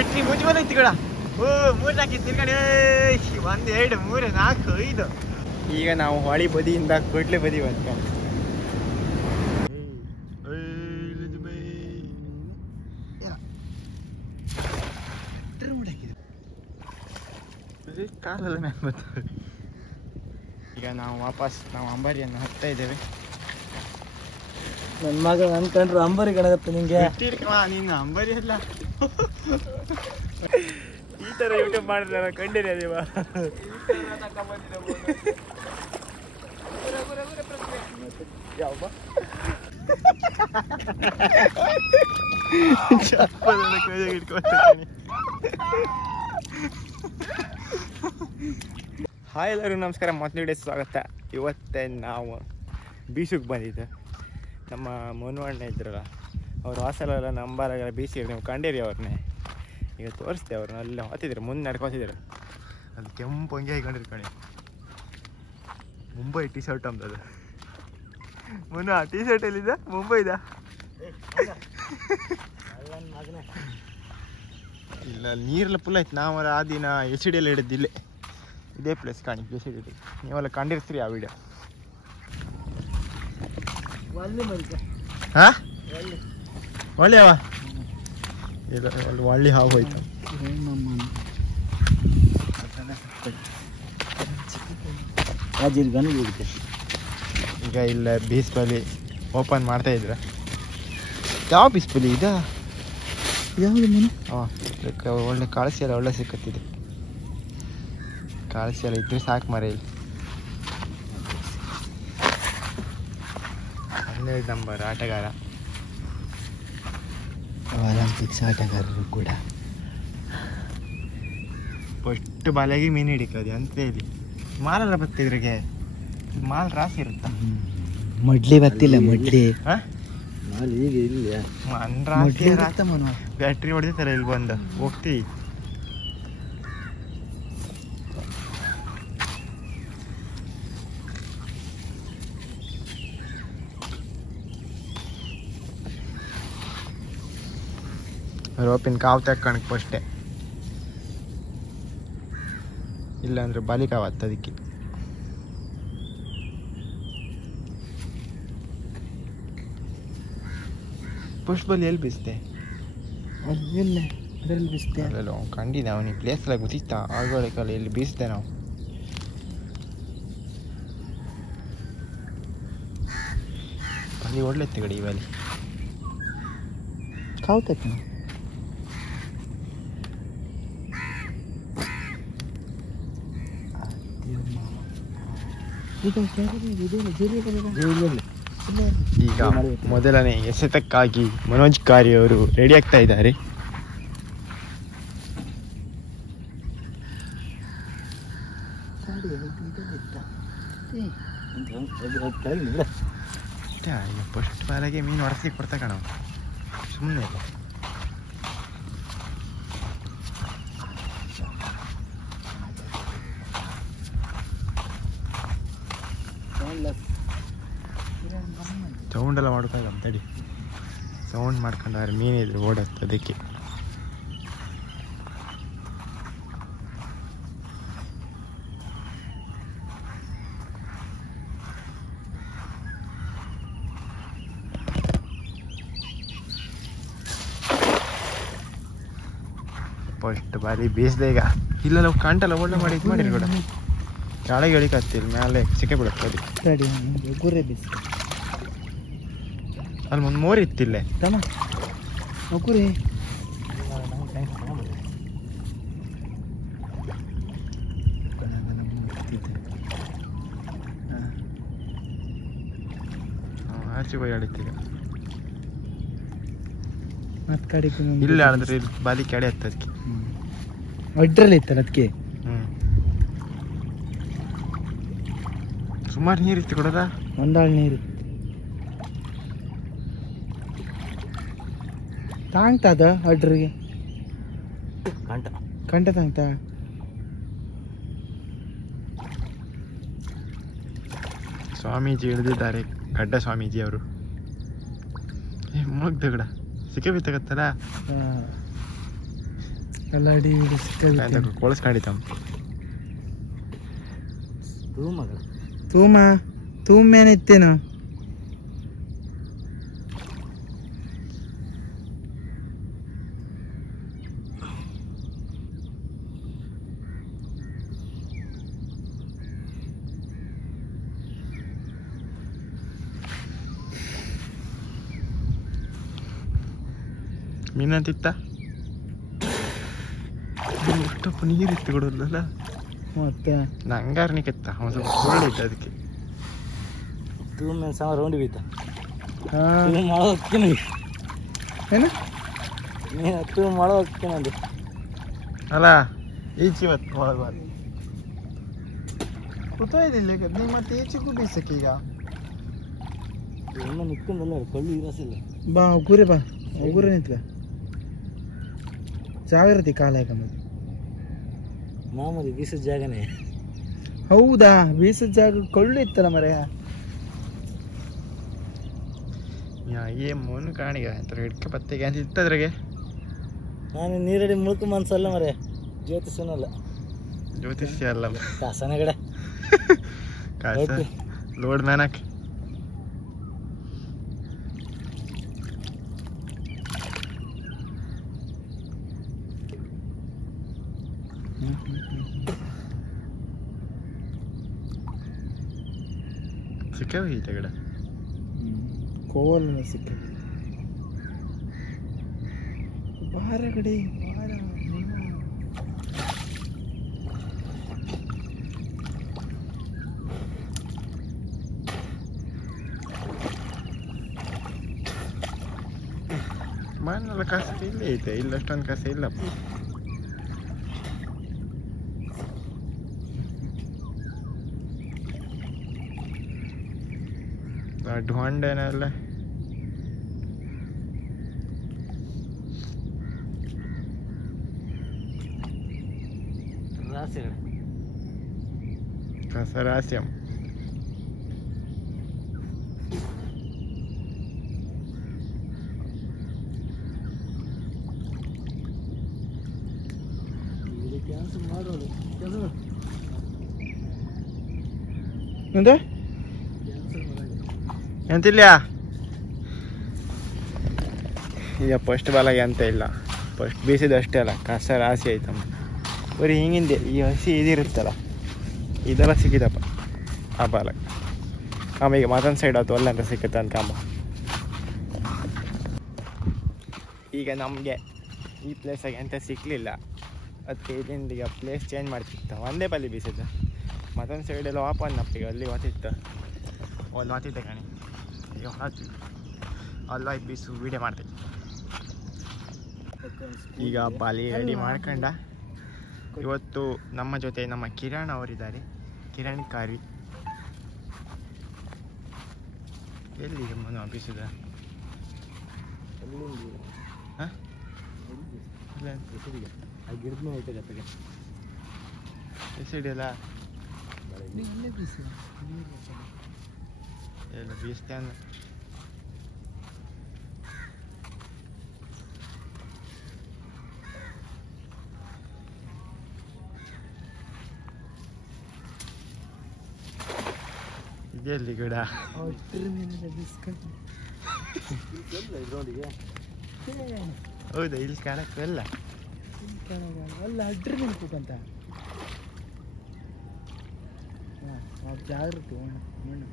ಕೊಟ್ಟಿ ಮುಜ್ಮಲ ಐತಿ ಕೂಡ. ಓ 3-4 ತಿರ್ಗಡೆ 1 2 3 4 5. ಈಗ ನಾವು ಹೊಳಿ ಬದಿಯಿಂದ ಕೊಡ್ಲೆ ಬದಿ ಬಂತ. ಕಾಲಲ್ಲ ಮ್ಯಾಲೆ ಬರ್ತದೆ. ಈಗ ನಾವು ವಾಪಸ್ ಅಂಬಾರಿಯನ್ನು ಹತ್ತಾ ಇದ್ದೇವೆ. ನನ್ನ ಮಗ ಅನ್ಕೊಂಡ್ರು ಅಂಬಾರಿ ಕಣಗತ್ತೆ ನಿಂಗೆ. ನೀನು ಅಂಬಾರಿ ಅಲ್ಲ ಈ ತರ ಯೂಟ್ಯೂಬ್ ಮಾಡಿದ್ರೆ ನಾವು ಕಂಡಿರಿ ಅದೇವ. ಹಾಯ್ ಎಲ್ಲರೂ ನಮಸ್ಕಾರ, ಮೊದಲ ವಿಡಿಯೋ ಸ್ವಾಗತ. ಇವತ್ತೇ ನಾವು ಬೀಸಿಗೆ ಬಂದಿದ್ದೆ. ನಮ್ಮ ಮನುವಣ್ಣ ಇದ್ರಲ್ಲ, ಅವ್ರು ಹಾಸಲೆಲ್ಲ ನಂಬಾರಾಗ ಬೀಸಿ ನೀವು ಕಂಡೀರಿ ಅವ್ರನ್ನೇ. ಈಗ ತೋರಿಸ್ದೆ ಅವ್ರನ್ನ ಅಲ್ಲೇ ಹೊತ್ತಿದ್ರು, ಮುಂದೆ ನಡ್ಕೊತಿದ್ರು. ಅಲ್ಲಿ ಕೆಂಪು ಹಂಗೆ ಹಾಕೊಂಡಿರ್ಕಣಿ, ಮುಂಬೈ ಟೀ ಶರ್ಟ್ ಅಂಬದು. ಮುನ್ನ ಟೀ ಶರ್ಟ್ ಎಲ್ಲಿದ್ದ? ಮುಂಬೈದ ಇಲ್ಲ, ನೀರೆಲ್ಲ ಫುಲ್ ಆಯ್ತು. ನಾವಲ್ಲ ಆ ದಿನ ಎಸ್ ಡಿ ಎಲ್ಲ ಹಿಡಿದಿಲ್ಲ, ಇದೇ ಪ್ಲೇಸ್ ಕಾಣಿ ಎಸ್ ಡಿ. ನೀವೆಲ್ಲ ಕಂಡಿರ್ತೀರಿ ಆ ವಿಡಿಯೋ. ಹಾಂ ಒಳ್ಳೆಯವ ಇಲ್ಲ, ಅಲ್ಲಿ ಒಳ್ಳೆ ಹಾವು ಹೋಯ್ತು. ಈಗ ಇಲ್ಲ ಬೀಸ್ಬಲಿ ಓಪನ್ ಮಾಡ್ತಾ ಇದ್ರ. ಯಾವ ಬೀಸ್ಬಲಿ ಇದ? ಹಾಂ, ಒಳ್ಳೆ ಕಾಳಸಿ ಎಲ್ಲ ಒಳ್ಳೆ ಸಿಕ್ಕತ್ತಿದೆ. ಕಾಳಸಿ ಎಲ್ಲ ಇದ್ರೆ ಸಾಕು ಮರ. ಇಲ್ಲಿ 12 ನಂಬರ್ ಆಟಗಾರ, ಒಲಿಂಪಿಕ್ಸ್ ಆಟಗಾರರು ಕೂಡ. ಫಸ್ಟ್ ಬಾಲಾಗಿ ಮೀನು ಹಿಡಿಕೋದು ಅಂತ ಹೇಳಿ ಮಾಲೆಲ್ಲ ಬರ್ತಿದ್ರಿಗೆ. ಮಾಲ್ ರಾಸಿ ಇರುತ್ತ, ಮಡ್ಲಿ ಬತ್ತಿಲ್ಲ. ಮಡ್ಲಿ ಬ್ಯಾಟ್ರಿ ಹೊಡೆದಿರ್ತಾರೆ ಇಲ್ಲಿ ಬಂದು ಹೋಗ್ತೀವಿ. ರೋಪಿನ ಕಾವು ತಕ್ಕಣಕ್ಕೆ ಫಸ್ಟೇ, ಇಲ್ಲಾಂದ್ರೆ ಬಾಲಿಕಾವತ್ತು. ಅದಕ್ಕೆ ಫಸ್ಟ್ ಬಲ್ಲಿ ಎಲ್ಲಿ ಬೀಸ್ತೆ? ಅದರಲ್ಲಿ ಬೀಸ್ತೆ ಅಲ್ಲಲ್ಲ ಕಂಡಿದ್ದೆ ಅವನಿಗೆ ಪ್ಲೇಸ್ ಎಲ್ಲ ಗೊತ್ತಿತ್ತ. ಆಗೋಳಕಲ್ಲ ಎಲ್ಲಿ ಬೀಸ್ತೆ ನಾವು. ಅಲ್ಲಿ ಒಳ್ಳೆತ್ತೆ ಗಡಿ ಇವಲ್ಲಿ ಕಾವು ತಕ್ಕ. ಈಗ ಮೊದಲನೇ ಎಸೆತಕ್ಕಾಗಿ ಮನೋಜ್ ಕಾರ್ಯ ಅವರು ರೆಡಿ ಆಗ್ತಾ ಇದ್ದಾರೆ. ಫಸ್ಟ್ ಬಾಲಾಗೆ ಮೀನು ಹೊಡೆಸಿ ಕೊಡ್ತಾ ಕಣ, ಸುಮ್ಮನೆ ಸೌಂಡ್ ಎಲ್ಲ ಮಾಡ್ಕೊಂಡ ತಡಿ. ಸೌಂಡ್ ಮಾಡ್ಕೊಂಡ್ರೆ ಮೀನಿದ್ರೆ ಓಡತ್ತೆ. ಅದಕ್ಕೆ ಫಸ್ಟ್ ಬಾರಿ ಬೀಸ್ದೆ. ಈಗ ಇಲ್ಲೆಲ್ಲ ಕಾಂಟಲ್ಲ ಒಳ್ಳೆ ಮಾಡಿ ಇದು ಮಾಡಿರಿ ಕೂಡ. ಕೆಳಗೆ ಎಳಿಕತ್ತಿಲ್ಲ, ಮೇಲೆ ಸಿಕ್ಕೇ ಬಿಡುತ್ತೆ. ಅದಕ್ಕೆ ಗುರೆ ಬೀಸ್ ಅಲ್ಲಿ ಒಂದು ಮೋರಿ ಇತ್ತಿಲ್ಲೇ ಗುರಿ. ಆಚೆ ಹೋಗಿ ಆಡಿತ್ತೀಗ. ಮತ್ತೆ ಕಡೆಗೆ ಇಲ್ಲ ಆಡಿದ್ರೆ ಇಲ್ಲಿ ಬಾಲಿ ಕೆಡೆ ಹತ್ತ. ಅದಕ್ಕೆ ಅಡ್ರಲ್ಲಿ ಇತ್ತಲ್ಲ ಅದಕ್ಕೆ. ಸುಮಾರು ನೀರಿತ್ತು ಕೊಡದ, ಒಂದಾಳು ನೀರು ತಾಂಗ್ತದ ಅಡ್ರಿಗೆ. ಕಂಟ ತಾಂಗ್ತ. ಸ್ವಾಮೀಜಿ ಹಿಡಿದಿದ್ದಾರೆ, ಗಡ್ಡ ಸ್ವಾಮೀಜಿ ಅವರು. ಮುಗ್ದಗಡ ಸಿಕ್ಕೇ ಬಿತ್ತಗತ್ತಲ್ಲ. ಎಲ್ಲ ಅಡಿ ಕೊಳಸ್ಕೊಂಡಿತ್ತ ತೂಮೇನಿತ್ತೇನು ಮೀನಂತಿತ್ತ ಎಷ್ಟಪ್ಪ ನೀರಿತ್ತು ಕೊಡೋದಲ್ಲ ಮತ್ತೆ ನಂಗಾರ್ನಿಕ್ಕಿತ್ತ ಒಂದು ಸ್ವಲ್ಪ ಸುಳ್ಳಿತ್ತು ಅದಕ್ಕೆ ರೌಂಡ್ ಬೀತ ಏನು ಮಾಡೋ ನಂದು ಅಲ್ಲ ಈಚೆ ಇವತ್ತು ಒಳಗೆ ಗೊತ್ತಾಯ್ದಿಲ್ಲ ನೀವು ಮತ್ತೆ ಈಚೆಗೂ ಬೀಸಕ್ಕೆ ಈಗ ನಿತ್ಕೊಂಡಲ್ಲ ಕಳ್ಳು ಇರಸಿಲ್ಲ ಬಾ ಗುರೆ ಬಾ ಗುರೆ ನಿಂತ್ಕ ಜಾಗ್ರತೆ ಕಾಲ ಯಾಕಂದ್ರೆ ಮಾಮೂಲಿ ಬೀಸದ ಜಾಗನೇ ಹೌದಾ ಬೀಸದ ಜಾಗ ಕಳ್ಳು ಇತ್ತಲ್ಲ ಮರೆಯ ಏ ಮೋನು ಕಾಣಿಗ ಅಂತ ಹಿಡ್ಕ ಪತ್ತೆಗೆ ಅಂತ ಇತ್ತದ್ರಾಗೆ ನಾನು ನೀರಡಿ ಮುಳುಕು ಮನ್ಸಲ್ಲ ಮರೆ ಜ್ಯೋತಿಷನಲ್ಲ ಜ್ಯೋತಿಷ್ಯ ಅಲ್ಲ ಕಾಸನ ಕಡೆ ಕಾಸ ಲೋಡ್ ಮ್ಯಾನಕ್ ಸಿಕ್ಕವ ಈ ತಗಡ ಕೋಲ್ ಸಿಕ್ಕ ಬಾರ ಕಡೆ ಬಾರ ಮನೆಲ್ಲ ಕಸ ಇಲ್ಲೇ ಐತೆ ಇಲ್ಲ ಅಷ್ಟೊಂದು ಕಸ ಇಲ್ಲಪ್ಪ ದೊಡ್ಡ ಹೊಂಡೇನಲ್ಲ ಕಸ ರಾಸ್ಯಂ ಎಂತ ಎಂತಿಲ್ಲ ಈಗ ಫಸ್ಟ್ ಬಾಲಾಗೆ ಅಂತ ಇಲ್ಲ ಫಸ್ಟ್ ಬೀಸಿದ ಅಷ್ಟೇ ಅಲ್ಲ ಕಸ ರಾಸಿ ಆಯ್ತಮ್ಮ ಬರೀ ಹಿಂಗಿಂದೆ ಈ ಹಸಿ ಇದಿರುತ್ತಲ್ಲ ಇದೆಲ್ಲ ಸಿಕ್ಕಿದಪ್ಪ ಆ ಬಾಲಾಗ ಆಮೇಲೆ ಮತ್ತೊಂದು ಸೈಡ್ ಆಯ್ತು ಅಲ್ಲ ಅಂತ ಸಿಕ್ಕುತ್ತೆ ಅಂತ ಕಾಂಬ ಈಗ ನಮಗೆ ಈ ಪ್ಲೇಸಾಗೆ ಅಂತ ಸಿಕ್ಕಲಿಲ್ಲ ಅದಕ್ಕೆ ಇಲ್ಲಿಂದ ಈಗ ಪ್ಲೇಸ್ ಚೇಂಜ್ ಮಾಡ್ತಿತ್ತು ಒಂದೇ ಬಲಿ ಬೀಸಿದ್ದು ಮತ್ತೊಂದು ಸೈಡೆಲ್ಲ ವಾಪನ್ನಪ್ಪ ಈಗ ಅಲ್ಲಿ ಹೊತ್ತಿತ್ತು ಒಂದು ಹೊತ್ತಿದ್ದೆ ಕಣಿ ಈಗ ಹೊತ್ತು ಅಲ್ಲೋಯ್ತು ಬೀಸು ವೀಡಿಯೋ ಮಾಡ್ತೀವಿ ಈಗ ಬಾಲಿ ರೆಡಿ ಮಾಡ್ಕೊಂಡ ಇವತ್ತು ನಮ್ಮ ಜೊತೆ ನಮ್ಮ ಕಿರಣ್ ಅವರಿದ್ದಾರೆ ಕಿರಣ್ ಕಾರಿ ಎಲ್ಲಿ ಮನೆ ಆಫೀಸಿದೆ ಹಾಂ ಗಿಡದ ಐತೆ ಗತ್ತಗೆ ಎಸಿಡಿಯಲ್ಲ ಎಲ್ಲ ಬೀಸ್ತೆ ಅಂದ ಇದೆಲ್ಲಿ ಗಿಡ ಹೌದಾ ಇಲ್ಲಿ ಕಾಣಕ್ಕೆಲ್ಲ ಅಲ್ಲ ಅಡ್ರಿ ನಿಲ್ಬೇಕಂತ ಜಾಗ್ರತೆ ಮಣ್ಣು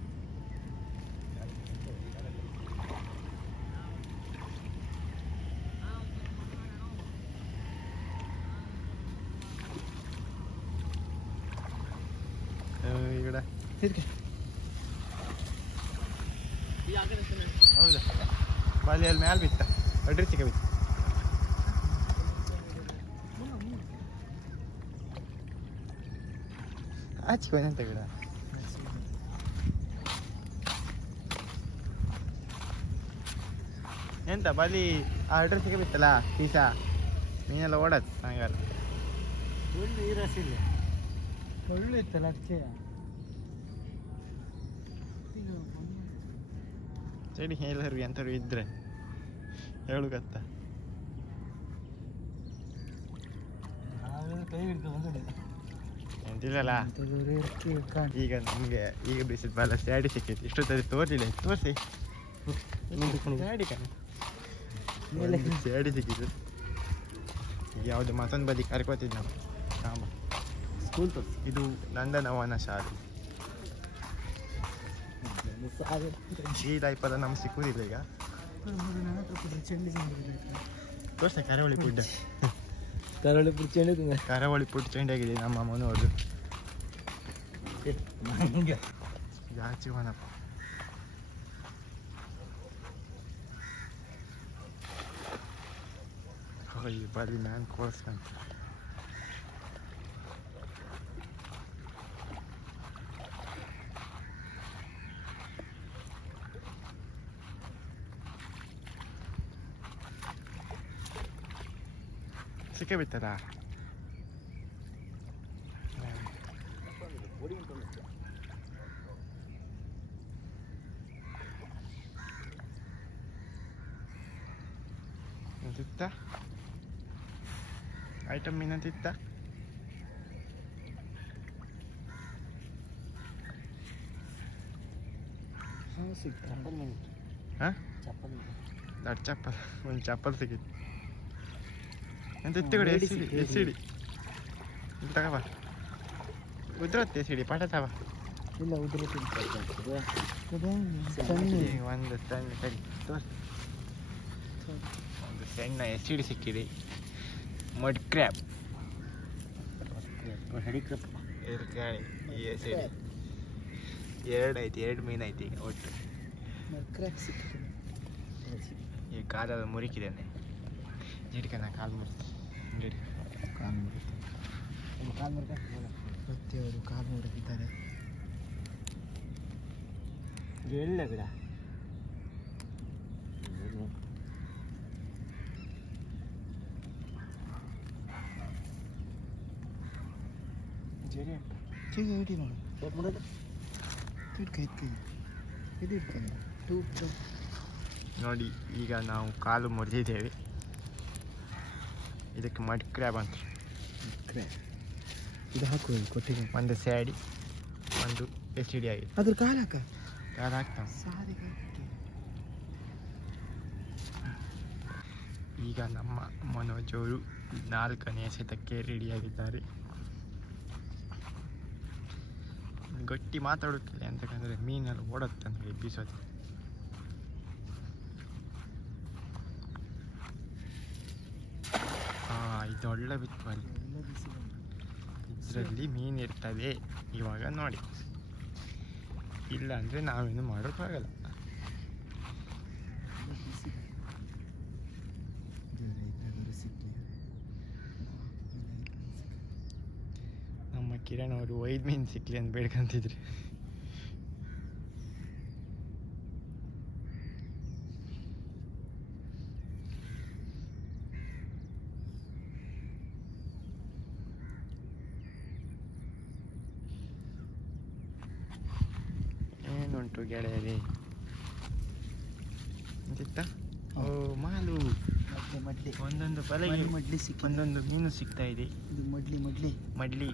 ಈ ಗಿಡ ಹೌದಾ ಬಾಲಿ ಅಲ್ಲಿ ಮ್ಯಾಲೆ ಬಿತ್ತ ಅಡ್ರಿ ಚಿಕ್ಕ ಬಿತ್ತ ಆಚಿಕೊಂತ ಗಿಡ ಎಂತ ಬಾಲಿ ಆ ಅಡ್ರಿ ಚಿಕ್ಕ ಬಿತ್ತಲ್ಲ ಪೀಸ ನೀನೆಲ್ಲ ಓಡತ್ ಹಂಗಾರ ಒಳ್ಳೆ ಇರಸಿಲ್ಲ ಒಳ್ಳೆ ಇತ್ತಲ್ಲ ಅಕ್ಷಯ ಸರಿ ಎಲ್ಲರಿಗೂ ಎಂಥವ್ರು ಇದ್ರೆ ಹೇಳುಗತ್ತ ಎಂತಿಲ್ಲಲ್ಲ ಈಗ ನಮಗೆ ಈಗ ಬಿಸಿದ ಬಾಲ ಸ್ಯಾಡಿ ಸಿಕ್ಕೈತಿ ಇಷ್ಟೊತ್ತಲ್ಲಿ ತೋರಿಸಿಲ್ಲ ತೋರಿಸಿ ಸ್ಯಾಡಿ ಸಿಕ್ಕಿದ್ದು ಯಾವುದು ಮತ್ತೊಂದು ಬದಿ ಕರ್ಕೋತಿದ್ದು ನಾವು ಸಾಂಬ ಸ್ಕೂಲ್ ಇದು ನಂದನವನ ಶಾಲೆ ಈ ಟೈಪೆಲ್ಲ ನಮ್ಗೆ ಸಿಕ್ಕುದಿಲ್ಲ ಈಗ ತೋರ್ಸ ಕರಾವಳಿ ಫುಡ್ ಕರಾವಳಿ ಫುಡ್ ಚೆಂಡ ಆಗಿದೆ ನಮ್ಮ ಮನೋರು ಯಾಚಿವನಪ್ಪ ಈ ಬರೀ ನಾನು ಕೋರ್ಸ್ಕೊಂತ ಸಿಕ್ಕೇ ಬಿತ್ತಲ್ಲ ಅಂತಿತ್ತ ಐಟಮ್ ಏನಂತಿತ್ತ ಹಾಂ ದೊಡ್ಡ ಚಪ್ಪಲ್ ಒಂದು ಚಪ್ಪಲ್ ಸಿಕ್ಕಿತ್ತು ಅಂತ ಎತ್ತಿಗಡೆ ಎಸಿಡಿ ಇಲ್ಲಿ ತಗೋಬ ಉದ್ರತ್ತೆ ಎಸಿಡಿ ಪಾಠ ತವ ಇಲ್ಲ ಉದ್ರತ್ತೆ ಒಂದು ಸಣ್ಣ ಸರಿ ತೋರಿಸಿ ಒಂದು ಸಣ್ಣ ಎಸಿಡಿ ಸಿಕ್ಕಿದೆ ಮಡ್ ಕ್ರ್ಯಾಬ್ ಎಸಿಡಿ ಎರಡು ಐತಿ ಎರಡು ಮೀನು ಐತಿ ಈಗ ಒಟ್ಟು ಈ ಕಾಲಲ್ಲಿ ಮುರಿಕಿದ್ದೇನೆ ಜಿಡ್ಕನ ಕಾಲು ಮುರಿದು ಅವರು ಕಾಲು ಮುರಿದಿದ್ದಾರೆ ಎಲ್ಲ ಗಿಡ ನೋಡಿ ಈಗ ನಾವು ಕಾಲು ಮುರಿದಿದ್ದೇವೆ ಇದಕ್ಕೆ ಮಡ್ ಕ್ರ್ಯಾಬ್ ಅಂತ ಇದು ಹಾಕು ಕೊಟ್ಟಿಗೆ ಒಂದು ಸ್ಯಾಡಿ ಒಂದು ಎಸಿಡಿ ಆಗಿದೆ ಅದ್ರ ಕಾಲು ಹಾಕ ಕಾಲು ಹಾಕ್ತಾವ ಈಗ ನಮ್ಮ ಮನೋಜ್ ಅವರು 4ನೇ ಎಸೆತಕ್ಕೆ ರೆಡಿಯಾಗಿದ್ದಾರೆ ಗಟ್ಟಿ ಮಾತಾಡುತ್ತಿಲ್ಲ ಅಂತಂದರೆ ಮೀನೆಲ್ಲ ಓಡುತ್ತೆ ಅಂತ ಹೇಳಿ ಬೀಸೋದು ಇದು ಒಳ್ಳೆ ಬಿತ್ತು ಅಲ್ಲಿ ಇದರಲ್ಲಿ ಮೀನು ಇರ್ತದೆ ಇವಾಗ ನೋಡಿ ಇಲ್ಲ ಅಂದರೆ ನಾವೇನು ಮಾಡೋಕ್ಕಾಗಲ್ಲ ನಮ್ಮ ಕಿರಣ್ ಅವರು 5 ಮೀನು ಸಿಕ್ಕಲಿ ಅಂತ ಬೇಡ್ಕೊಂತಿದ್ರು ಏನುಂಟು ಗೆಳೆಯರೇ ಅಂತಿತ್ತ ಓ ಮಾಲು ಮಡ್ಲಿ ಒಂದೊಂದು ಬಲೆಗೆ ಮಡ್ಲಿ ಸಿಕ್ಕಿ ಒಂದೊಂದು ಮೀನು ಸಿಗ್ತಾ ಇದೆ ಇದು ಮಡ್ಲಿ ಮಡ್ಲಿ ಮಡ್ಲಿ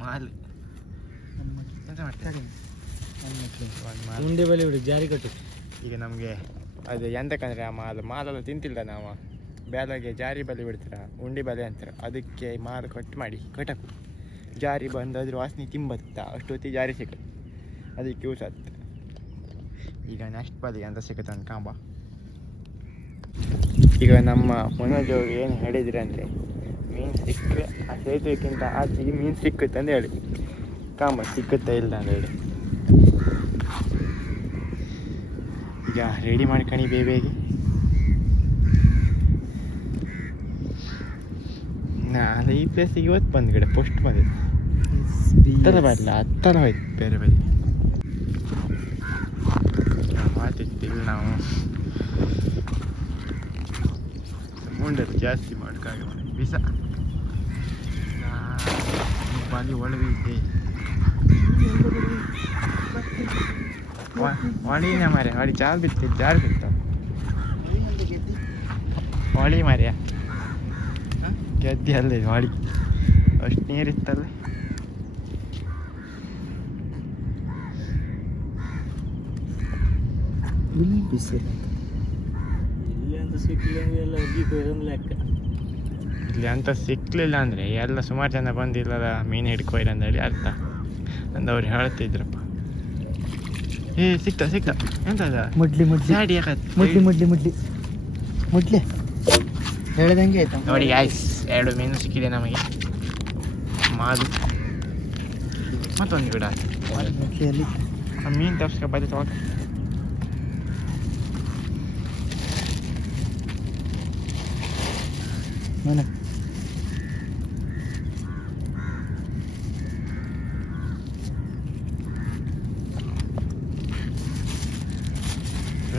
ಮಾಲ್ ಎಂತ ಮಾಡ್ತಾರೆ ಉಂಡೆ ಬಲೆ ಬಿಡು ಜಾರಿ ಕಟ್ಟು ಈಗ ನಮಗೆ ಅದು ಎಂತಕ್ಕಂದ್ರೆ ಆ ಮಾಲೆಲ್ಲ ತಿಂತಿಲ್ಲ ನಾವು ಬೇಲೆಗೆ ಜಾರಿ ಬಲೆ ಬಿಡ್ತಾರ ಉಂಡಿ ಬಲೆ ಅಂತಾರೆ ಅದಕ್ಕೆ ಮಾಲು ಕಟ್ ಮಾಡಿ ಕಟಕು ಜಾರಿ ಬಂದಾದ್ರೂ ವಾಸನೆ ತಿಂಬತ್ತ ಅಷ್ಟೊತ್ತಿಗೆ ಜಾರಿ ಸಿಗುತ್ತೆ ಅದಕ್ಕೆ ಯೂಸ್ ಆಗುತ್ತೆ ಈಗ ನೆಕ್ಸ್ಟ್ ಬದಿಗೆ ಅಂತ ಸಿಗುತ್ತೆ ಅನ್ಕಾಂಬ ಈಗ ನಮ್ಮ ಮನೋಜ್ ಅವರು ಏನು ಹೇಳಿದ್ರೆ ಅಂದರೆ ಮೀನು ಸಿಕ್ಕರೆ ಆ ಸೇತುವೆಗಿಂತ ಆಚೆಗೆ ಮೀನು ಸಿಕ್ಕುತ್ತೆ ಅಂತ ಹೇಳಿ ಕಾಂಬ ಸಿಕ್ಕುತ್ತಾ ಇಲ್ಲ ಅಂತ ಹೇಳಿ ಈಗ ರೆಡಿ ಮಾಡ್ಕಣಿ ಬೇಬೇಗೆ ನಾನು ಈ ಪ್ಲೇಸಿಗೆ ಇವತ್ತು ಬಂದ್ಗಡೆ ಪೋಸ್ಟ್ ಬಂದಿದ್ದೆ ಹತ್ತರ ಬರಲ್ಲ ಹತ್ತರ ಹೋಯ್ತು ಬೇರೆ ಬೇರೆ ಮಾತಿತ್ತಿಲ್ಲ ನಾವು ಮುಂಡಲ್ಲಿ ಜಾಸ್ತಿ ಮಾಡೋಕ್ಕಾಗಲ್ಲ ಬಿಸ ಬಾಲಿ ಒಳಗಿದೆ ಹೊಳಿನ ಮಾರ್ಯ ಹೊಳಿ ಜಾರ್ ಬಿತ್ತು ಜಾರ್ ಬಿತ್ತು ಹೊಳಿ ಮಾರ್ಯ ಗೆದ್ದಿ ಅಲ್ಲೇ ಹೊಳಿ ಅಷ್ಟು ನೀರಿತ್ತಲ್ಲ. ಇಲ್ಲಿ ಬಿಸಿಲು ಇಲ್ಲಿ ಅಂತ ಸಿಕ್ಕಿಲ್ಲ ಅಂದ್ರೆ ಎಲ್ಲ ಲೆಕ್ಕ. ಇಲ್ಲಿ ಅಂತ ಸಿಕ್ಕಲಿಲ್ಲ ಅಂದರೆ ಎಲ್ಲ ಸುಮಾರು ಜನ ಬಂದಿಲ್ಲದ ಮೀನು ಹಿಡ್ಕೊಯ್ರಿ ಅಂದೇಳಿ ಅರ್ಥ ಅಂದವ್ರು ಹೇಳ್ತಿದ್ರಪ್ಪ. ಸಿಕ್ತ ಎಂತ ಮುಡ್ಲಿ ಸ್ಯಾಡಿ ಮುಡ್ಲಿ ಹೇಳ್ದಂಗೆ ಆಯ್ತು ನೋಡಿ ಗಾಯ್ಸ್, 2 ಮೀನು ಸಿಕ್ಕಿದೆ ನಮಗೆ. ಮಾದು ಮತ್ತೊಂದು ಗಿಡ ಮುಡ್ಲಿಯಲ್ಲಿ ಮೀನು ತಪ್ಸ್ಕೊ ಬರೀ ತೋಟ.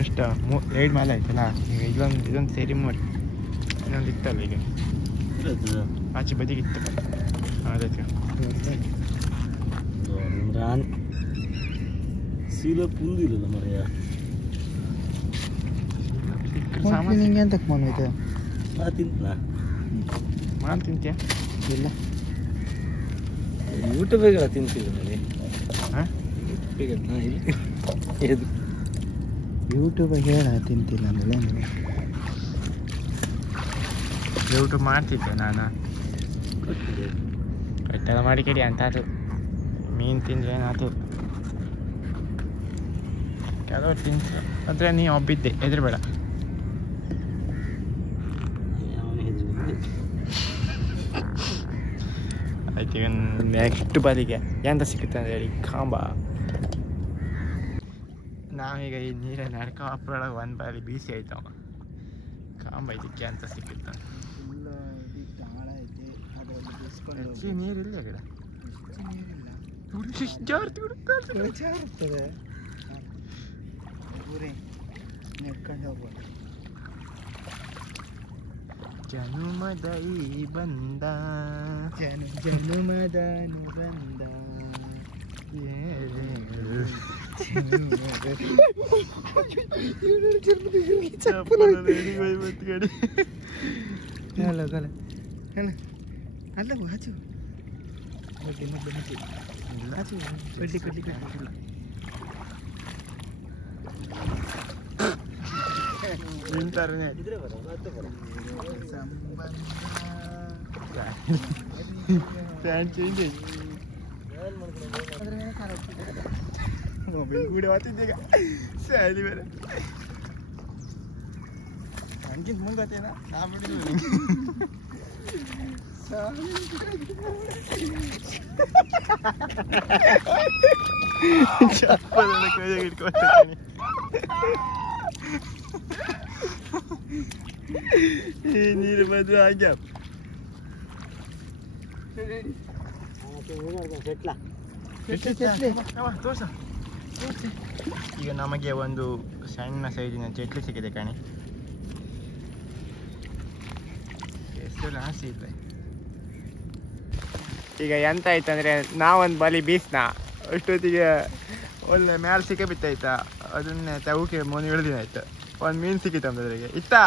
ಎಷ್ಟು 2 ಮೇಲೆ ಆಯ್ತಲ್ಲ ಈಗ. ಇದೊಂದು ಸೇರಿ 3, ಇನ್ನೊಂದು ಇತ್ತಲ್ಲ ಈಗ ಆಚೆ ಬದಿಗಿತ್ತು. ಅದಕ್ಕೆ ಸೀಲ ಪುಂದಿಲ್ಲ ಮರೆಯ ನಿಂಗೆ ಎಂತಕ್ಕೆ ಬಂದೈತೆ? ಮಾನ್ ತಿಂತೀಯ? ಇಲ್ಲ, ಯೂಟ್ಯೂಬ್ಗಳ ತಿಂತಿದ್ದೆ ಹಾಂ ಯೂಟ್ಯೂಬ್ ಹೇಳ ತಿಂತಿಲ್ಲ ಅಂದ್ರೆ ಯೂಟ್ಯೂಬ್ ಮಾಡ್ತಿದ್ದೆ ನಾನು. ಕಟ್ಟೆಲ್ಲ ಮಾಡಿ ಕಡಿ ಅಂತ ಆತು. ಮೀನು ತಿಂದ್ರೆ ಏನಾಯ್ತು, ಕೆಲವರು ತಿಂತು ಆದರೆ ನೀ ಒಬ್ಬಿದ್ದೆ, ಹೆದರ್ಬೇಡ. ಆಯ್ತು, ಈಗ ನೆಕ್ಸ್ಟ್ ಬಾಲಿಗೆ ಎಂತ ಸಿಗುತ್ತೆ ಅಂತ ಹೇಳಿ ಕಾಂಬ. ನಾವೀಗ ಈ ನೀರಲ್ಲಿ ನಡ್ಕೊಳಗೆ 1 ಬಾರಿ ಬೀಸಿ ಆಯ್ತವ. ಕಾಂಬ ಇದಕ್ಕೆ ಅಂತ ಸಿಕ್ಕುತ್ತ. ಹೆಚ್ಚಿಗೆ ನೀರಿಲ್ಲ ಗಿಡ ನೆಡ್ಕೊಂಡು ಹೋಗ್ಬೋದು. ಜನುಮದ ಈ ಬಂದ ಜನುಮದ ಬಂದ ಅಲ್ಲ ಆಚು ಬಡ್ಡಿ ಆಚು ಬಡ್ಡಿ ನಿಂತಾರನೆ ಪ್ಯಾಂಟ್ ಚೇಂಜ್ ಮೊಬೈಲ್ ಕೂಡ ಓದ್ತಿದ್ದೀಗ ಸ್ಯಾಲಿ ಬೇರೆ ಹಂಗಿಂತ ಮುಂಗತ್ತೇನ ನಾ ಬಿಡಿದ್ರು ಚಪ್ಪಲನ್ನ ಕೈಯಾಗ ಇಟ್ಕೊಳ್ತೀನಿ. ಈ ನೀರು ಬಂದು ಆಗ್ಯಾವ. ಈಗ ನಮಗೆ ಒಂದು ಸಣ್ಣ ಸೈಜಿನ ಚೆಟ್ಲು ಸಿಕ್ಕಿದೆ ಕಣಿ. ಎಷ್ಟು ರಾಸಿ ಇದೆ. ಈಗ ಎಂತ ಆಯ್ತಂದ್ರೆ ನಾವೊಂದು ಬಲಿ ಬೀಸ್ನ ಅಷ್ಟೊತ್ತಿಗೆ ಒಳ್ಳೆ ಮ್ಯಾಲೆ ಸಿಕ್ಕ ಬಿತ್ತಾಯ್ತಾ, ಅದನ್ನೇ ತಗೋಕೆ 3 ದಿನ ಆಯ್ತು. ಒಂದು ಮೀನು ಸಿಕ್ಕಿತ್ತು ಅದ್ರಿಗೆ ಇತ್ತಾ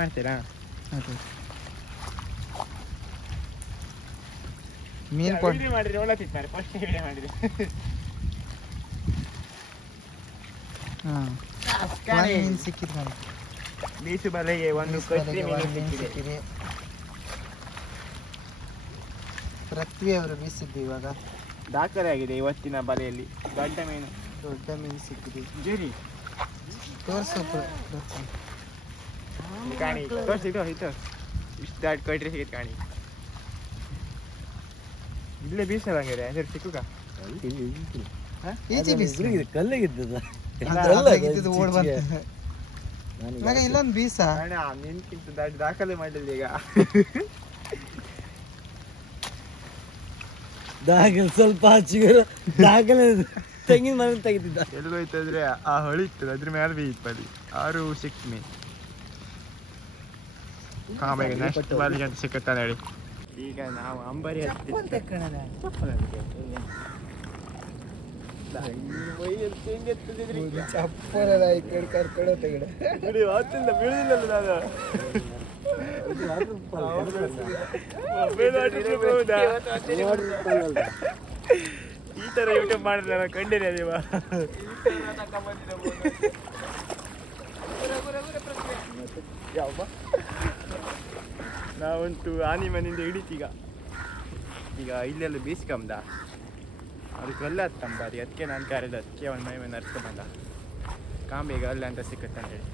ಮಾಡ್ತೀರಾ? ಮೀನು ಮಾಡಿದ್ರೆ ಒಳ್ಳೆ ತಿಂತಾರೆ. ಫಸ್ಟ್ ವಿಡಿಯೋ ಮಾಡಿದ್ರೆ ಮೀನು ಸಿಕ್ಕಿದ್ರು ಬೀಸು ಬಲೆಗೆ ಒಂದು ಕತ್ರಿ ಮೀನು ಸಿಕ್ಕಿದೆ. ಪೃಥ್ವಿ ಅವರು ಬೀಸಿದ್ದು ಇವಾಗ ದಾಖಲೆ ಆಗಿದೆ ಇವತ್ತಿನ ಬಲೆಯಲ್ಲಿ. ದೊಡ್ಡ ಮೀನು ಸಿಕ್ಕಿದೆ. ಜೇರಿ ತೋರ್ಸು ಕಾಣಿ ತೋರಿಸಿದ್ದು ಆಯ್ತು. ಇಷ್ಟು ದಾಟ್ ಕಟ್ರಿ ಸಿಗಿತ್ತು ಕಾಣಿ. ಇಲ್ಲೇ ಬೀಸಲ್ಲಂಗೆ ಸರಿ ಸಿಕ್ಕುಕ ಈಚೆ ಬೀಸ ಕಲ್ಲಿಗಿದ್ದದ ಓಡ್ ಬಂತ ಮಗ ಇಲ್ಲೊಂದು ಬೀಸ ನಿನ್ಕಿಂತ ದಾಖಲೆ ಮಾಡಿಲ್ಲ ಈಗ. ದಾಖಲೆ ಸ್ವಲ್ಪ ಹಚ್ಚಿಗರು ದಾಖಲೆ ತೆಂಗಿನ ಮರ ತೆಗಿತಿದ್ದ. ಎಲ್ಲೋಯ್ತಂದ್ರೆ ಆ ಹೊಳಿತ್ತು ಅದ್ರ ಮೇಲೆ ಬೀತ್ತು ಅಲ್ಲಿ 6-6 ಮೀನು. ಆಮೇಲೆ ನೆಕ್ಸ್ಟ್ ಬಾಲಿಗೆ ಅಂತ ಸಿಕ್ಕತ್ತಾನೆ ಹೇಳಿ. ಈಗ ನಾವು ಅಂಬರಿ ಚಪ್ಪರ ಈ ಕಡೆ ಕರ್ಕೊಂಡು ತೆಗಡೆ ಅವತ್ತಿಂದ ಬೀಳುದಿಲ್ಲಲ್ಲ ನಾನು ಈ ತರ ಯೂಟ್ಯೂಬ್ ಮಾಡಿದ್ರೆ ನಾನು ಕಂಡಿಲ್ಲ ನೀವ ನಾವಂತೂ ಆನಿ ಮನೆಯಿಂದ ಹಿಡಿತೀಗ ಈಗ ಇಲ್ಲೆಲ್ಲ ಬೀಸ್ಕೊಂಬ ಅದಕ್ಕೆ ಅಲ್ಲ ಹತ್ತಂಬಾರಿ ಅದಕ್ಕೆ ನಾನು ಕರೆದ ಅದಕ್ಕೆ ಅವನ ಮೈ ಮೇಲೆ ನರ್ಸ್ಕೊಂಬಂದ ಕಾಂಬೀಗ ಅಲ್ಲ ಅಂತ ಸಿಕ್ಕತ್ತೆ ಅಂತ ಹೇಳಿ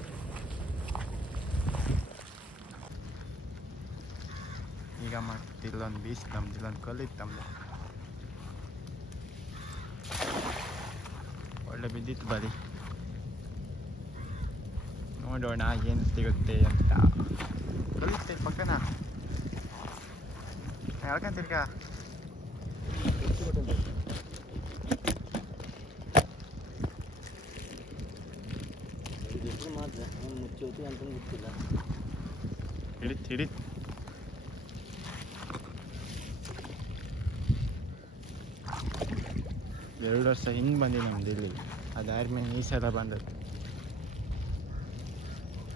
ಈಗ ಮತ್ತೆ ಇಲ್ಲೊಂದು ಬೀಸ್ಕೊಂಬ ಇಲ್ಲೊಂದು ಕಲ್ಲಿತ್ತಂಬ ಒಳ್ಳೆ ಬಿದ್ದಿತ್ತು ಬರೀ ನೋಡೋಣ ಏನು ಸಿಗುತ್ತೆ ಅಂತ ಕಲಿತೆ ಪಕ್ಕನ ಹೇಳ್ಕಂತಿರ್ಕ ಮಾತ್ರ ಮುಚ್ಚೋತಿ ಅಂತ ಗೊತ್ತಿಲ್ಲ ಹಿಡಿತ್ ಹಿಡಿತ್ ಎರಡು ವರ್ಷ ಹಿಂದೆ ಬಂದಿ ನಮ್ದು ಇಲ್ಲಿ ಅದಾದ್ಮೇಲೆ ಈ ಸಲ ಬಂದದ್ದು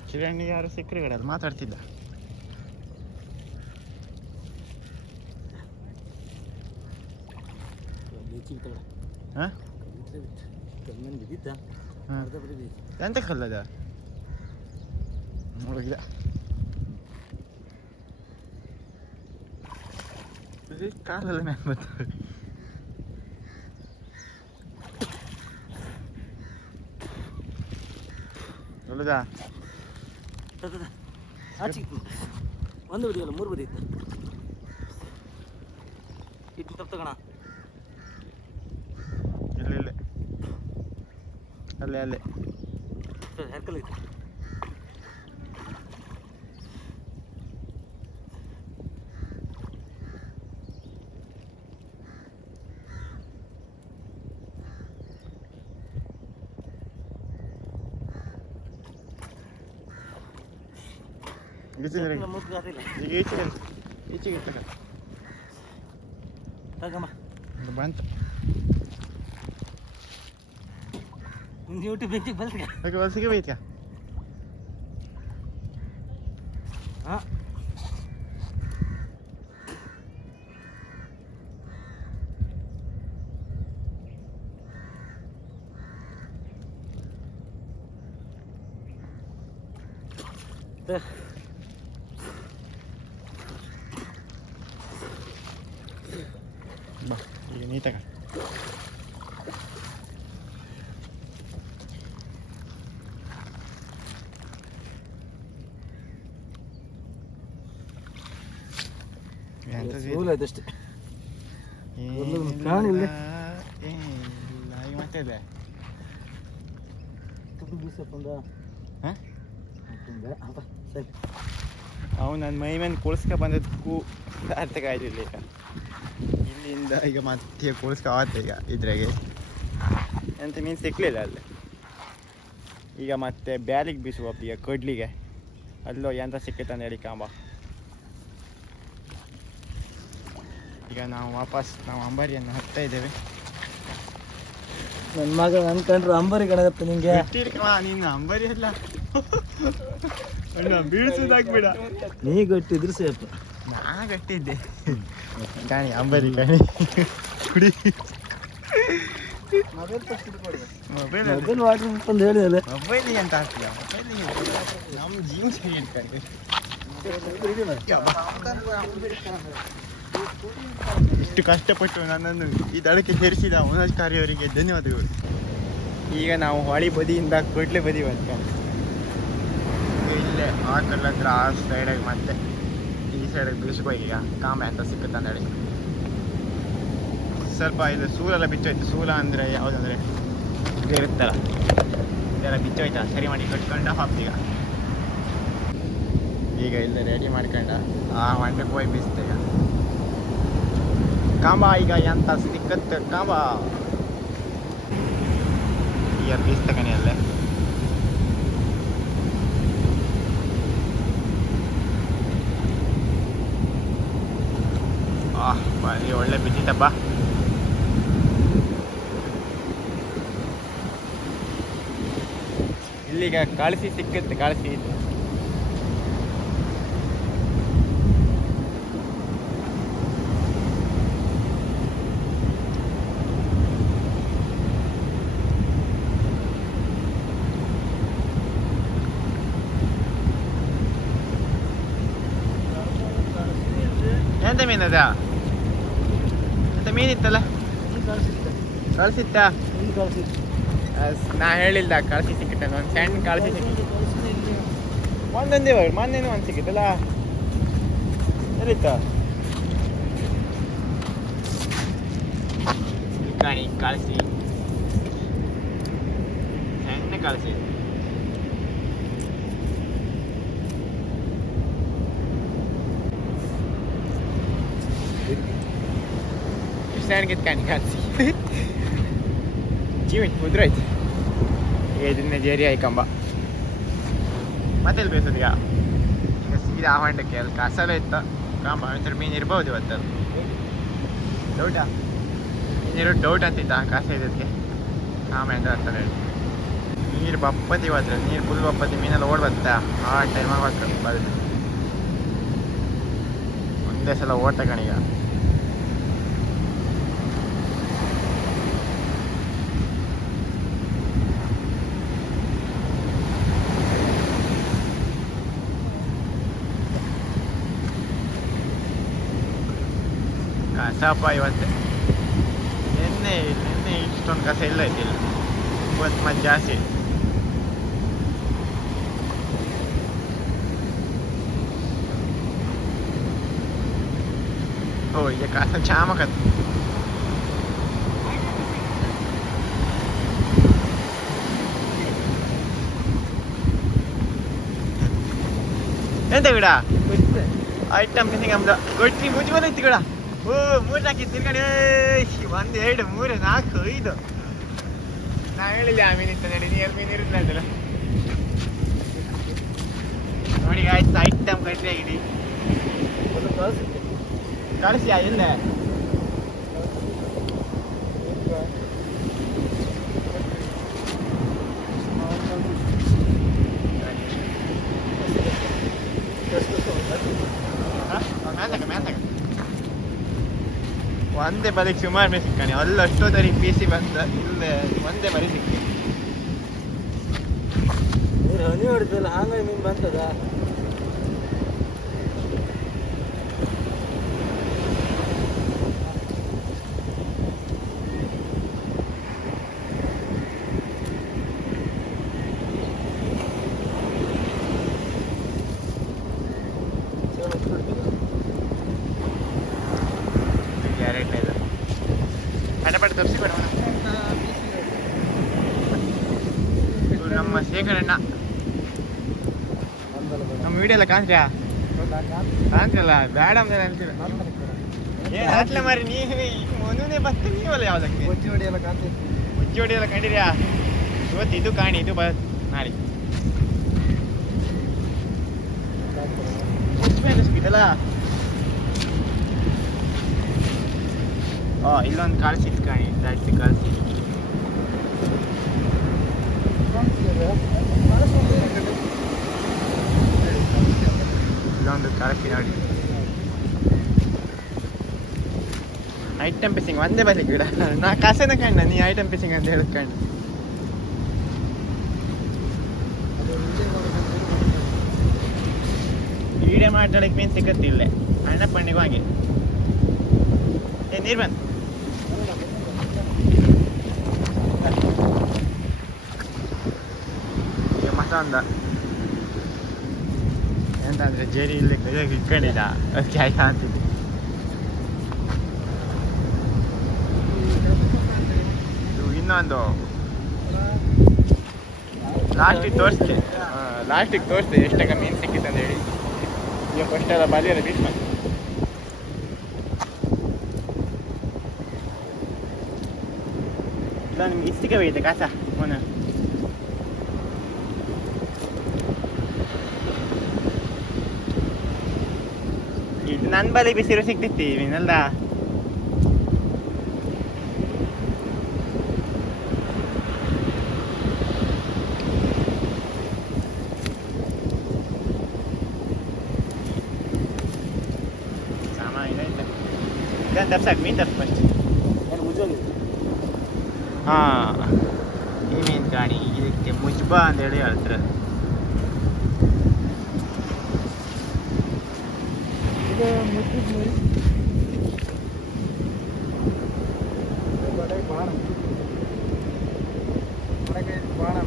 ಕಿರಣ್ಣಿಗೆ ಯಾರು ಸಿಕ್ಕರೆ ಕಡೆ ಅಲ್ಲಿ ಮಾತಾಡ್ತಿದ್ದ ಹಾಂ ಎಂತ ಕಲ್ಲದ ನೋಡಿದ ಕಾಲೆಲ್ಲ ಮ್ಯಾಲೆ ಬರ್ತದೆ ಒಳ್ಳೆದಾ ಒಂದು ಬದಿ ಅಲ್ಲ 3 ಬದಿ ಇತ್ತು ಇಟ್ಟು ತಪ್ಪು ತಗೋಣ ಇಲ್ಲ ಅಲ್ಲೇ ಅಲ್ಲೇ ಹೆರ್ಕಲ್ ಇತ್ತು ಈಗ ಈಚೆಗೆ ಇರ್ತಕ್ಕ ಬಂತು ಯೂಟ್ಯೂಬ್ ಬೆಂಚಿಗೆ ಬಲ್ಸ್ಕ ಬಲ್ಸಿಗೆ ಬೈತ್ಕ ಹಾಂ ಬಾ ಈಗ ನೀ ತಗ ಅಷ್ಟೇ ಕಾಣಿಲ್ಲ ಈಗ ಮತ್ತೆ ಇದೆ ಅವು ನನ್ನ ಮೈ ಮೇಲೆ ಕುಳ್ಸ್ಕೊ ಬಂದದಕ್ಕೂ ಸಾರ್ಥಕ ಆಯ್ತಿಲ್ಲ ಈಗ ಇಲ್ಲಿಂದ ಈಗ ಮತ್ತೆ ಕುಳ್ಸ್ಕೊ ಆಗುತ್ತೆ ಈಗ ಇದ್ರಾಗೆ ಎಂತ ಮೀನು ಸಿಕ್ಕಲಿಲ್ಲ ಅಲ್ಲಿ ಈಗ ಮತ್ತೆ ಬ್ಯಾಲಿಗೆ ಬೀಸುವ ಈಗ ಕಡ್ಲಿಗೆ ಅಲ್ಲೋ ಎಂತ ಸಿಕ್ಕೈತೆ ಹೇಳಿ ಕಾಂಬ ಈಗ ನಾವು ವಾಪಸ್ ನಾವು ಅಂಬಾರಿಯನ್ನು ಹತ್ತಾ ಇದ್ದೇವೆ ನನ್ನ ಮಗ ಅನ್ಕೊಂಡ್ರು ಅಂಬಾರಿ ಕಣಗತ್ತ ನಿಂಗೆ ನೀನು ಅಂಬಾರಿ ಅಲ್ಲ ಬೀಳ್ಸೋದಾಗ್ಬಿಡ ನೀ ಗಟ್ಟಿದ್ರು ಸೇಫ್ ನಾ ಗಟ್ಟಿದ್ದೆ ಕಾಣಿ ಅಂಬಾರಿ ಕಾಣಿ ಕುಡಿ ಮೊಬೈಲ್ ವಾಟರ್ ಅಂತ ಹೇಳಿದಲ್ಲ ಮೊಬೈಲಿಗೆ ಅಂತ ಹಾಕ್ತೀಯ ಮೊಬೈಲಿಗೆ ನಮ್ಮ ಜೀನ್ಸ್ ಇಟ್ಕೊಂಡು ಇಷ್ಟು ಕಷ್ಟಪಟ್ಟು ನನ್ನನ್ನು ಈ ದಳಕ್ಕೆ ಸೇರಿಸಿದ ಉನಜ್ಕಾರಿ ಅವರಿಗೆ ಧನ್ಯವಾದಗಳು ಈಗ ನಾವು ಹೊಳಿ ಬದಿಯಿಂದ ಕೊಡ್ಲೆ ಬದಿ ಬಂತ ಇಲ್ಲೇ ಆಟಲ್ ಹತ್ರ ಆ ಸೈಡಾಗಿ ಮತ್ತೆ ಈ ಸೈಡಿಗೆ ಬೀಸ್ಕೋ ಈಗ ಕಾಂಬೆ ಅಂತ ಸಿಕ್ಕುತ್ತೆ ಅಂದೇಳಿ ಸ್ವಲ್ಪ ಇದು ಸೂಲೆಲ್ಲ ಬಿಚ್ಚೋಯ್ತು ಸೂಲ ಅಂದರೆ ಯಾವುದಂದ್ರೆ ಇದು ಇರುತ್ತಲ್ಲ ಇದೆಲ್ಲ ಬಿಚ್ಚೋಯ್ತಾ ಸರಿ ಮಾಡಿ ಕಟ್ಕೊಂಡು ಹಾಕ್ತೀಗ ಈಗ ಇಲ್ಲೇ ರೆಡಿ ಮಾಡ್ಕೊಂಡ ಆ ಮಂಡಕ್ಕೆ ಹೋಗಿ ಬೀಸ್ತೆ ಈಗ ಕಾಂಬ ಈಗ ಎಂತ ಸಿಕ್ಕತ್ತೆ ಕಾಂಬ ಈಗ ಬೀಸ್ತಕಣಿ ಅಲ್ಲೇ ಬಾರಿ ಒಳ್ಳೆ ಬಿದ್ದಿತ್ತಪ್ಪ ಇಲ್ಲಿಗ ಕಳಿಸಿ ಸಿಕ್ಕುತ್ತೆ ಕಳಿಸಿ. ಎಂತ ಮೀನದ? ಎಂತ ಮೀನಿತ್ತಲ್ಲ? ಕಳ್ಸಿತ್ತಾ? ನಾ ಹೇಳಿಲ್ದ ಕಳ್ಸಿ ಸಿಕ್ಕಿತ್ತಲ್ಲ, ಒಂದು ಸಣ್ಣ ಕಳ್ಸಿ ಸಿಕ್ಕಿತ್ತು. ಒಂದೊಂದೇ ಬರ್ ಮೊನ್ನೆನೂ ಒಂದು ಸಿಕ್ಕಿತ್ತಲ್ಲ, ಎಲ್ಲಿತ್ತ? ಕಾಣಿ ಕಳಿಸಿ ಸಣ್ಣ ಕಳಿಸಿ. ಸಣ್ಣಗಿತ್ತು ಕಾಣಿ ಕಳಿಸಿ. ಜೀವನ್ ಮುದ್ರಾಯ್ತು. ಈಗ ಇದನ್ನ ಜೇರಿ ಆಯ್ಕಂಬ ಮತ್ತೆಲ್ಲಿ ಬೇಸೋದು ಈಗ ಸೀದಾ ಆ ಹೊಂಡಕ್ಕೆ. ಅಲ್ಲಿ ಕಸಲ ಇತ್ತು ಕಾಂಬ, ಒಂಚೂರು ಮೀನು ಇರ್ಬೋದು ಇವತ್ತು. ಡೌಟಾ ನೀರು ಡೌಟ್ ಅಂತಿತ್ತ ಕಸ ಇದಕ್ಕೆ ಆಮೇಲೆ ಅಂತ ಹೇಳಿ. ನೀರು ಬಪ್ಪತಿ ಇವತ್ತು, ನೀರು ಫುಲ್ ಬಪ್ಪತಿ, ಮೀನೆಲ್ಲ ಓಡ್ ಬತ್ತಾ ಆ ಟೈಮ್ ಆಗ್ಬೇಕು ಬರೋದು. ಒಂದೇ ಸಲ ಓಡ್ತಾ ಕಣೀಗ. ಕಸಪ್ಪ ಇವತ್ತು, ನಿನ್ನೆ ಇಷ್ಟೊಂದು ಕಸ ಇಲ್ಲ ಇದ್ದಿಲ್ಲ, ಇವತ್ತು ಮತ್ತೆ ಜಾಸ್ತಿ. ಓ ಈಗ ಕಸ ಚಾಮಕತ್. ಎಂತ ಗಿಡ ಐಟಮ್ ನಮ್ದು ಗೊಟ್ಟಿ ಮುಚ್ಚಿ ಬಂದೈತಿ ಗಿಡ. ಓ 3 ಹಾಕಿ ತಿರ್ಗಡೆ 1 2 3 4 5. ನಾ ಹೇಳಿಲ್ಲ ಆ ಮೀನಿತ್ತ ನಡಿ, ನೀರು ಮೀನು ಇರುತ್ತೆ ಅಂತಲ್ಲ ನೋಡಿ. ಆಯ್ತು ಐಟಮ್ ಕಟ್ರಿ ಆಗಿಡಿ ಕಳಿಸಿ ಇಲ್ಲ ಒಂದೇ ಬಲಿಗೆ ಸುಮಾರು ಮೀನು ಸಿಕ್ಕಣಿ. ಅಲ್ಲ ಅಷ್ಟೊತ್ತರಿ ಪೀಸಿ ಬಂದ, ಇಲ್ಲೇ ಒಂದೇ ಬಲಿ ಸಿಕ್ಕಿ. ಹನಿ ಹೊಡೆದಲ್ಲ ಹಾಗಾಗಿ ಮೀನು ಬಂತದ. ಪಟ ತಪ್ಸಿ ಬೇಡ ನಮ್ಮ ಶೇಖರಣ್ಣ. ನಮ್ಮ ವಿಡಿಯೋ ಎಲ್ಲ ಕಾಣ್ತೀಯಾ? ಕಾಣ್ತಿಲ್ಲ ಬೇಡ ಅಂದ್ರೆ ಅಂತೀರ. ಏನ್ ಹಾಕ್ಲೆ ಮಾರಿ ನೀವು ಒಂದೊಂದೇ ಬರ್ತೀನಿ ನೀವಲ್ಲ. ಯಾವ್ದಕ್ಕೆ ಒಜ್ಜಿ ಹೊಡಿಯಲ್ಲ ಕಾಣ್ತೈತಿ. ಉಜ್ಜಿ ಹೊಡಿಯಲ್ಲ ಕಂಡಿದ್ಯಾ? ಇವತ್ತು ಇದು ಕಾಣಿ, ಇದು ನಾಳೆ ಸಿಕ್ಕಿದಲ್ಲ. ಇಲ್ಲೊಂದು ಕಳ್ಸಿತ್ತು ಕಾಣಿ, ಜಾಸ್ತಿ ಕಳ್ಸಿ. ಇಲ್ಲೊಂದು ಕಳ್ಸಿ ನೋಡಿ. ಐಟಮ್ ಪಿಸಿಂಗ್ ಒಂದೇ ಬಲಿ ಗಿಡ. ನಾ ಕಸನ ಕಂಡ, ನೀ ಐಟಮ್ ಪಿಸಿಂಗ್ ಅಂತ ಹೇಳ್ಕೊಂಡು. ವಿಡಿಯೋ ಮಾತಾಡಕ್ಕೆ ಮೀನು ಸಿಕ್ಕತ್ತಿಲ್ಲ. ಅಣ್ಣ ಪಣ್ಣಿಗೂ ಹಾಗೆ. ನೀರು ಬಂದು ಮಸಾಂದ ಎಂತ ಅಂದ್ರೆ ಜೇರಿ ಇಲ್ಲಿ ಕೈಯಾಗಿ ಇಟ್ಕೊಂಡಿದ್ದ, ಅದಕ್ಕೆ ಆಯ್ತಾ ಅಂತಿದ್ದೆ. ಇದು ಇನ್ನೊಂದು ಲಾಸ್ಟಿಗೆ ತೋರಿಸ್ದೆ ಎಷ್ಟಾಗ ಮೀನು ಸಿಕ್ಕಿತ್ತು ಅಂತ ಹೇಳಿ. ಈಗ ಫಸ್ಟ್ ಎಲ್ಲ ಬಾಲಿಯಲ್ಲ ಬೀಚ್ ಮಾಡಿ ಇಲ್ಲ. ನಿಮ್ಗೆ ಇಷ್ಟಿಗೆ ಹೋಯ್ತೆ ಕಾಸ ಮೊನ್ನೆ. ಇದು ನನ್ನ ಬಲಿ ಬಿಸಿರು ಸಿಕ್ತಿತ್ತಿ ಮೀನಲ್ದ. ಇದನ್ನು ತರ್ಸಾಕ್ ಮೀನು ತರ್ಸ್ ಫಸ್ಟ್. ಮುಜೋಲಿ ಹಾಂ, ಈ ಮೀನು ಕಾಣಿ, ಇದಕ್ಕೆ ಮುಜ್ಬಾ ಅಂತೇಳಿ ಹೇಳ್ತಾರೆ. ಇದು ಮುಚ್ಚಿದ್ ಮರಿ ಬಾಣ ಬಾಣ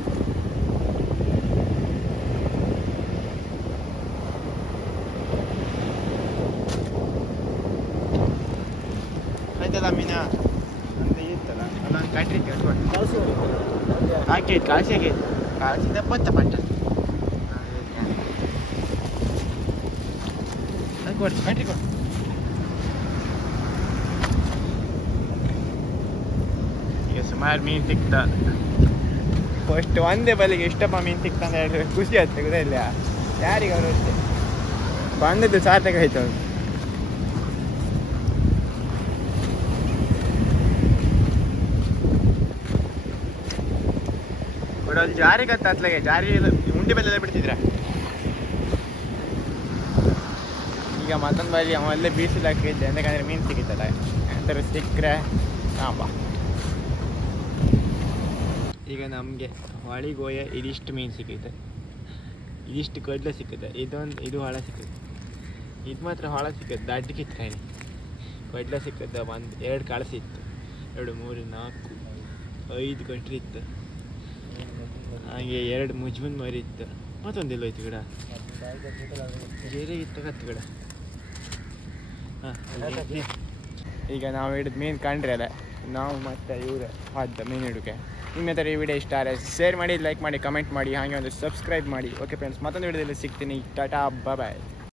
ಆಯ್ತಲ್ಲ ಮೀನ ಅಂತ ಇತ್ತಲ್ಲ ಅದೊಂದು ಕಂಟ್ರಿ ಕಟ್ಕೊಂಡು ಕಳಿಸಿ ಹಾಕೈತೆ, ಕಾಸಿ ಆಗೈತೆ, ಕಾಸಿದ ಪತ್ತ ಪಟ್ಟ ಕೊಡ್ತು ಕಂಟ್ರಿ ಕೊಡು. ಈಗ ಸುಮಾರು ಮೀನು ಸಿಕ್ತ. ಫಸ್ಟ್ ಒಂದೇ ಬಲಿಗೆ ಇಷ್ಟಪ್ಪ ಮೀನು ಸಿಕ್ತ ಅಂತ ಹೇಳಿದ್ರೆ ಖುಷಿ ಆಗ್ತದೆ ಗೊತ್ತಿಲ್ಲ ಯಾರಿಗೆ ಅವರು ಅಷ್ಟೇ. ಬಂದದ್ದು ಸಾರ್ಥಕ ಆಯ್ತು ಅವ್ರು. ಅಲ್ಲಿ ಜಾರಿ ಕತ್ತ ಅತ್ಲಾಗೆ ಜಾರಿ ಉಂಡೆ ಬೆಲ್ಲೆಲ್ಲ ಬಿಡ್ತಿದ್ರ. ಈಗ ಮತ್ತೊಂದು ಬಾರಿ ಅವ ಅಲ್ಲೇ ಬೀಸಿಲ್ ಹಾಕಿದ್ದೆ, ಯಾಕಂದ್ರೆ ಮೀನು ಸಿಗಿತ್ತಲ್ಲ, ಎಂತಾರು ಸಿಕ್ಕರೆ ಸಾಂಬ. ಈಗ ನಮಗೆ ಹೊಳಿಗೋಯ ಇದಿಷ್ಟು ಮೀನು ಸಿಕ್ಕೈತೆ, ಇದಿಷ್ಟು ಕಡ್ಲೆ ಸಿಕ್ಕುತ್ತೆ, ಇದು ಹೊಳ ಸಿಕ್ಕುತ್ತೆ. ಇದು ಮಾತ್ರ ಹೊಳ ಸಿಕ್ಕತ್ತೆ, ದಡ್ಡಕ್ಕಿತ್ತು ಕಾಯಿ. ಕಡ್ಲೆ ಸಿಕ್ಕತ್ತೆ, 2 ಕಳಸಿತ್ತು, 2 3 4 5 ಗಂಟ್ರಿ ಇತ್ತು. ಹಾಗೆ 2 ಮುಜ್ಮನ್ ಮರಿ ಇತ್ತು, ಮತ್ತೊಂದಿಲ್ಲ ಹೋಯ್ತು ಗಿಡ ಜೇರೆ ಇತ್ತು ಕತ್ತು ಗಿಡ. ಹಾಂ, ಈಗ ನಾವು ಹಿಡಿದು ಮೀನು ಕಂಡ್ರೆ ಅಲ್ಲ, ನಾವು ಮತ್ತೆ ಇವರು ಹೋದ ಮೀನು ಹಿಡಿಕೆ. ನಿಮ್ಮ ಹತ್ರ ಈ ವಿಡಿಯೋ ಇಷ್ಟ ಆದರೆ ಶೇರ್ ಮಾಡಿ, ಲೈಕ್ ಮಾಡಿ, ಕಮೆಂಟ್ ಮಾಡಿ, ಹಾಗೆ ಒಂದು ಸಬ್ಸ್ಕ್ರೈಬ್ ಮಾಡಿ. ಓಕೆ ಫ್ರೆಂಡ್ಸ್, ಮತ್ತೊಂದು ವಿಡಿಯೋದಲ್ಲಿ ಸಿಗ್ತೀನಿ. ಟಾಟಾ, ಬಾಯ್.